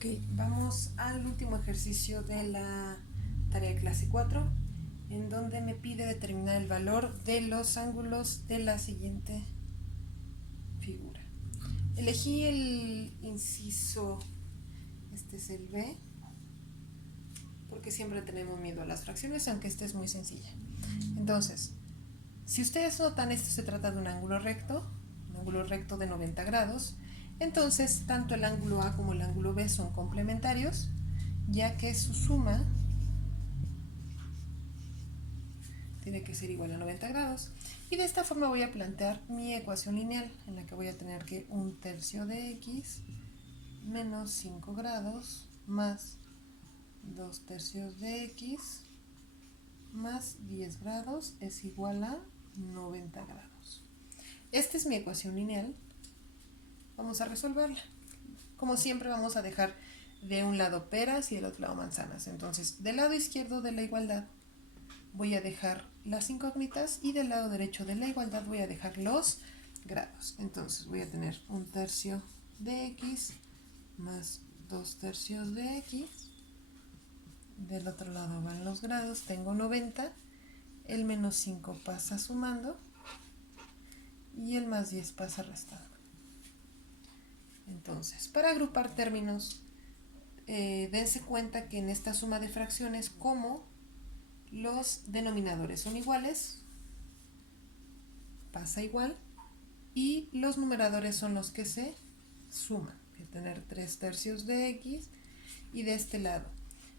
Ok, vamos al último ejercicio de la tarea clase 4, en donde me pide determinar el valor de los ángulos de la siguiente figura. Elegí el inciso, este es el B, porque siempre tenemos miedo a las fracciones, aunque esta es muy sencilla. Entonces, si ustedes notan, esto se trata de un ángulo recto de 90 grados. Entonces, tanto el ángulo A como el ángulo B son complementarios, ya que su suma tiene que ser igual a 90 grados. Y de esta forma voy a plantear mi ecuación lineal, en la que voy a tener que 1/3 de x menos 5 grados más 2/3 de x más 10 grados es igual a 90 grados. Esta es mi ecuación lineal. Vamos a resolverla. Como siempre, vamos a dejar de un lado peras y del otro lado manzanas. Entonces, del lado izquierdo de la igualdad voy a dejar las incógnitas y del lado derecho de la igualdad voy a dejar los grados. Entonces voy a tener 1/3 de x más 2/3 de x. Del otro lado van los grados, tengo 90, el menos 5 pasa sumando y el más 10 pasa restando. Entonces, para agrupar términos, dense cuenta que en esta suma de fracciones, como los denominadores son iguales, pasa igual, y los numeradores son los que se suman. Voy a tener 3/3 de x, y de este lado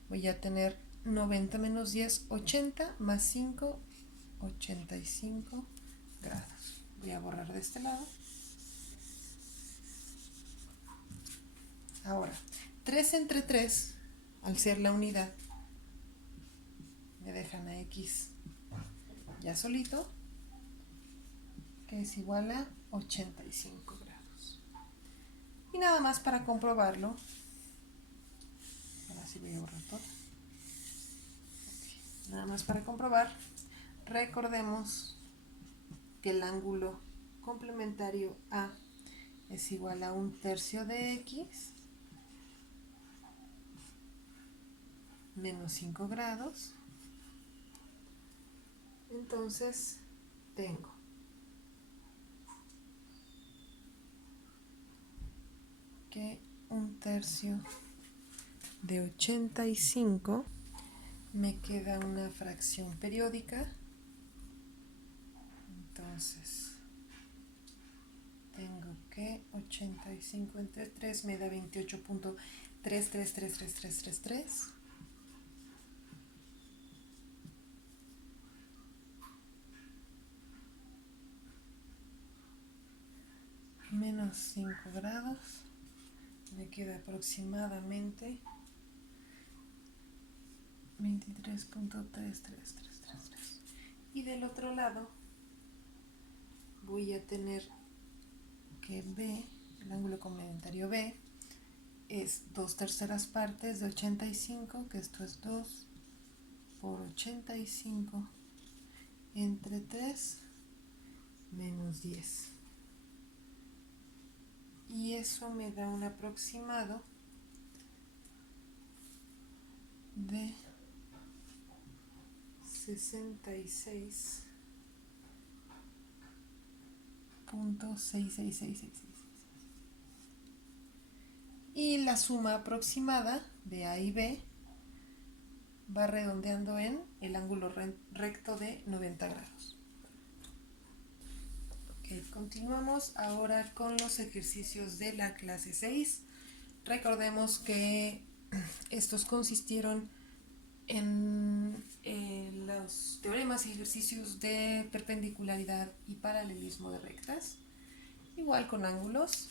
voy a tener 90 menos 10, 80, más 5, 85 grados. Voy a borrar de este lado. Ahora, 3 entre 3, al ser la unidad, me dejan a x ya solito, que es igual a 85 grados. Y nada más para comprobarlo, ahora sí voy a borrar todo. Nada más para comprobar, recordemos que el ángulo complementario A es igual a 1/3 de x menos 5 grados. Entonces tengo que 1/3 de 85, me queda una fracción periódica. Entonces tengo que 85 entre 3 me da 28.333333 menos 5 grados, me queda aproximadamente 23.33333. Y del otro lado voy a tener que B, el ángulo complementario B, es 2/3 partes de 85, que esto es 2 por 85 entre 3 menos 10. Y eso me da un aproximado de 66.66666. Y la suma aproximada de A y B va redondeando en el ángulo recto de 90 grados. Ok, continuamos ahora con los ejercicios de la clase 6. Recordemos que estos consistieron en los teoremas y ejercicios de perpendicularidad y paralelismo de rectas, igual con ángulos.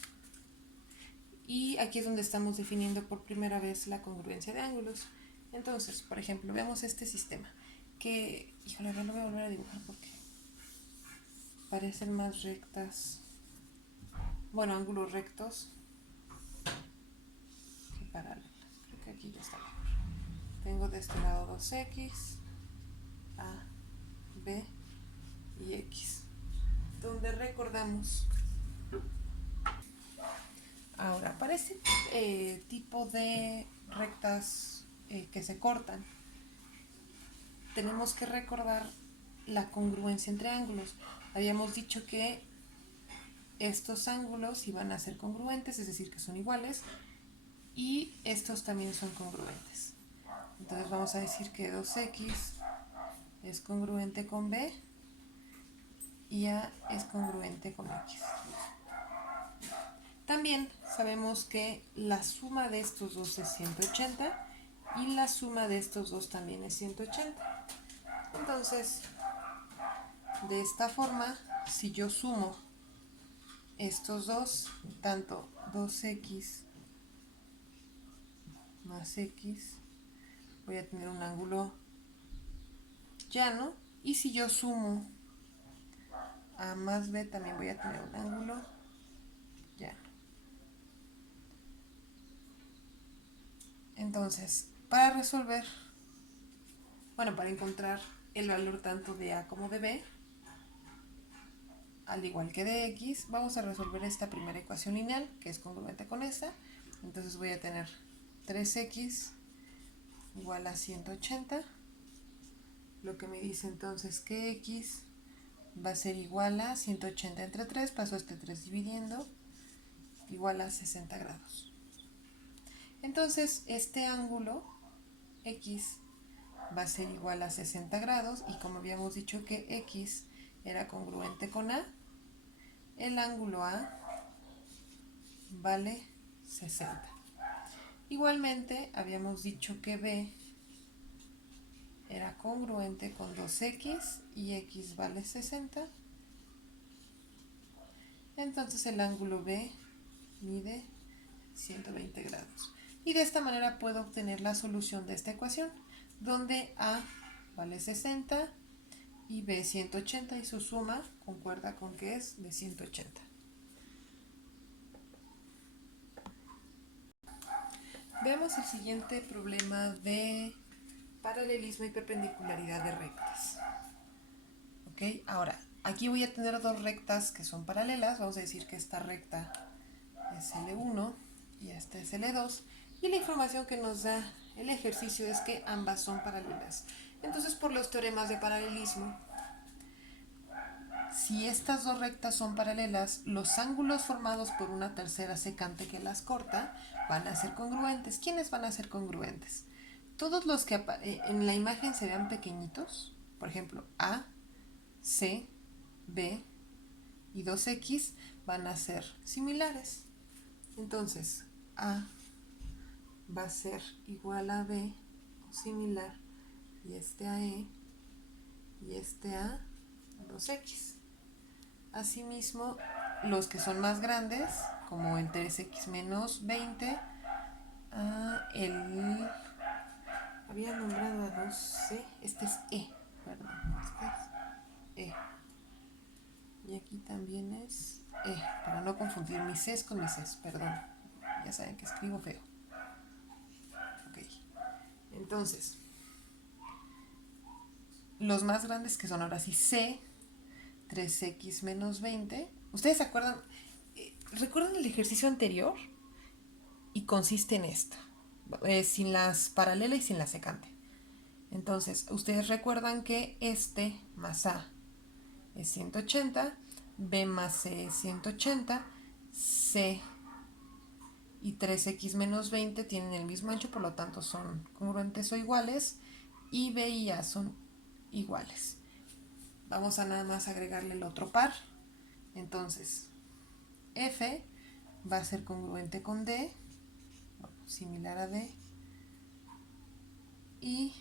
Y aquí es donde estamos definiendo por primera vez la congruencia de ángulos. Entonces, por ejemplo, veamos este sistema, que, híjole, no lo voy a volver a dibujar porque parecen más rectas, bueno, ángulos rectos que paralelos. Creo que aquí ya está mejor. Tengo de este lado 2x, A, B y x, donde recordamos Ahora, para este tipo de rectas que se cortan, tenemos que recordar la congruencia entre ángulos. Habíamos dicho que estos ángulos iban a ser congruentes, es decir, que son iguales, y estos también son congruentes. Entonces vamos a decir que 2x es congruente con b y a es congruente con x. También sabemos que la suma de estos dos es 180 y la suma de estos dos también es 180. Entonces, de esta forma, si yo sumo estos dos, tanto 2x más x, voy a tener un ángulo llano, y si yo sumo a más b, también voy a tener un ángulo llano. Entonces, para resolver, bueno, para encontrar el valor tanto de a como de b, al igual que de x, vamos a resolver esta primera ecuación lineal, que es congruente con esta. Entonces voy a tener 3x igual a 180, lo que me dice entonces que x va a ser igual a 180 entre 3, paso este 3 dividiendo, igual a 60 grados. Entonces este ángulo x va a ser igual a 60 grados, y como habíamos dicho que x era congruente con a, el ángulo a vale 60. Igualmente habíamos dicho que b era congruente con 2x y x vale 60. Entonces el ángulo b mide 120 grados. Y de esta manera puedo obtener la solución de esta ecuación, donde a vale 60 y b 180, y su suma concuerda con que es de 180. Veamos el siguiente problema de paralelismo y perpendicularidad de rectas. ¿Ok? Ahora, aquí voy a tener dos rectas que son paralelas. Vamos a decir que esta recta es L1 y esta es L2. Y la información que nos da el ejercicio es que ambas son paralelas. Entonces, por los teoremas de paralelismo, si estas dos rectas son paralelas, los ángulos formados por una tercera secante que las corta van a ser congruentes. ¿Quiénes van a ser congruentes? Todos los que en la imagen se vean pequeñitos, por ejemplo, A, C, B y 2x, van a ser similares. Entonces, A va a ser igual a B o similar, y este a E y este a 2x. Asimismo, los que son más grandes, como el 3x menos 20, había nombrado a 2c, este es E, perdón, este es E. Y aquí también es E, para no confundir mis Cs con mis Cs, perdón. Ya saben que escribo feo. Ok, entonces, los más grandes que son ahora sí C, 3x menos 20. ¿Ustedes se acuerdan? ¿Recuerdan el ejercicio anterior? Y consiste en esto, sin las paralelas y sin la secante. Entonces, ustedes recuerdan que este más A es 180, B más C es 180, C y 3x menos 20 tienen el mismo ancho, por lo tanto son congruentes o iguales, y B y A son iguales. Vamos a nada más agregarle el otro par. Entonces, F va a ser congruente con D, bueno, similar a D, y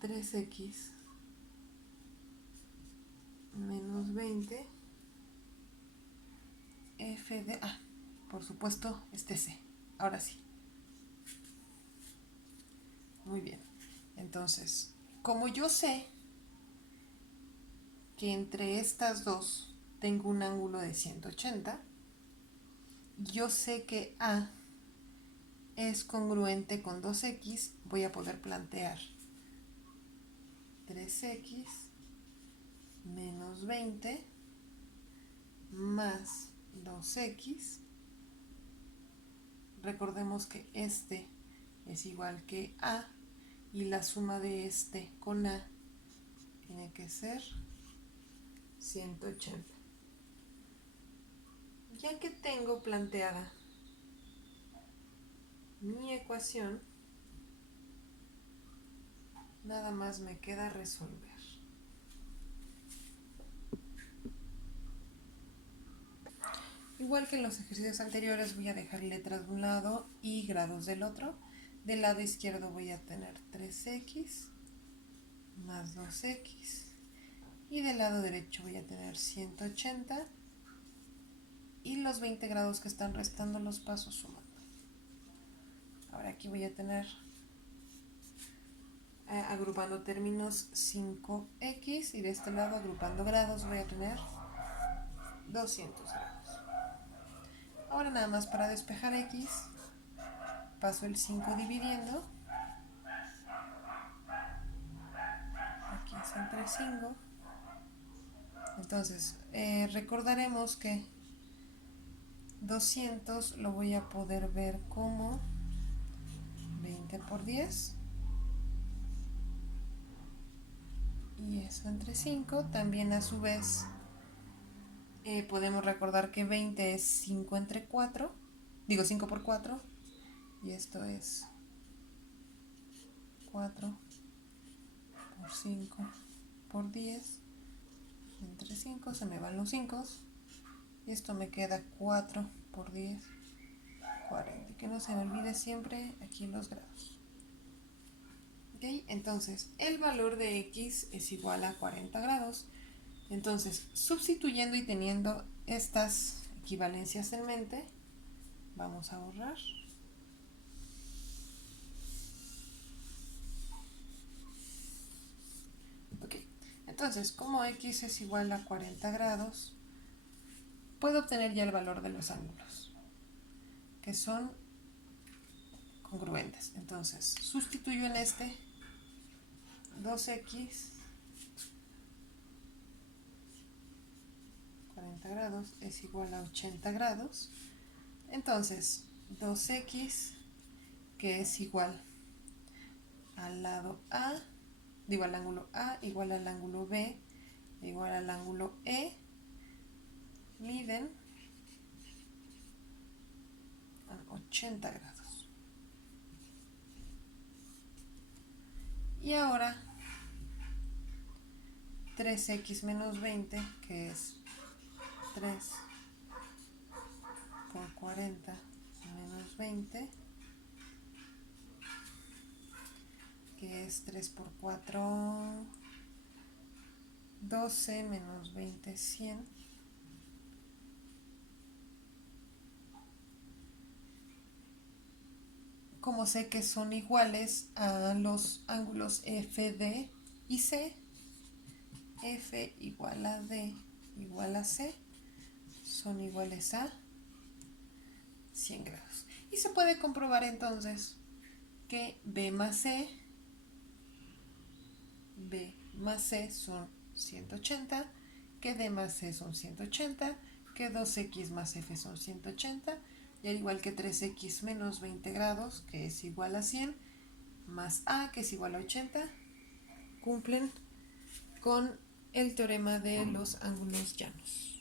3x menos 20 f de a, por supuesto este c. Ahora sí, muy bien. Entonces, como yo sé que entre estas dos tengo un ángulo de 180, yo sé que a es congruente con 2x, voy a poder plantear 3x menos 20 más 2x. Recordemos que este es igual que a y la suma de este con a tiene que ser 180. Ya que tengo planteada mi ecuación, nada más me queda resolver. Igual que en los ejercicios anteriores, voy a dejar letras de un lado y grados del otro. Del lado izquierdo voy a tener 3x más 2x. Y del lado derecho voy a tener 180. Y los 20 grados que están restando los paso sumando. Ahora aquí voy a tener, agrupando términos, 5x. Y de este lado, agrupando grados, voy a tener 200 grados. Ahora nada más para despejar x, paso el 5 dividiendo. Aquí es entre 5. Entonces, recordaremos que 200 lo voy a poder ver como 20 por 10. Y eso entre 5. También a su vez podemos recordar que 20 es 5 entre 4. Digo 5 por 4. Y esto es 4 por 5 por 10. Entre 5 se me van los 5. Y esto me queda 4 por 10, 40. Y que no se me olvide siempre aquí los grados. ¿Ok? Entonces, el valor de x es igual a 40 grados. Entonces, sustituyendo y teniendo estas equivalencias en mente, vamos a borrar. Ok. Entonces, como x es igual a 40 grados, puedo obtener ya el valor de los ángulos, que son congruentes. Entonces, sustituyo en este 2x 40 grados es igual a 80 grados. Entonces, 2x, que es igual al lado A, digo al ángulo A, igual al ángulo B, igual al ángulo E, miden a 80 grados. Y ahora 3x menos 20, que es 3 por 40 menos 20, que es 3 por 4, 12 menos 20, 100. Como sé que son iguales a los ángulos FD y C, F igual a D igual a C, son iguales a 100 grados. Y se puede comprobar entonces que B más C son 180, que D más C son 180, que 2x más F son 180, y al igual que 3x menos 20 grados, que es igual a 100, más A, que es igual a 80, cumplen con el teorema de los ángulos llanos.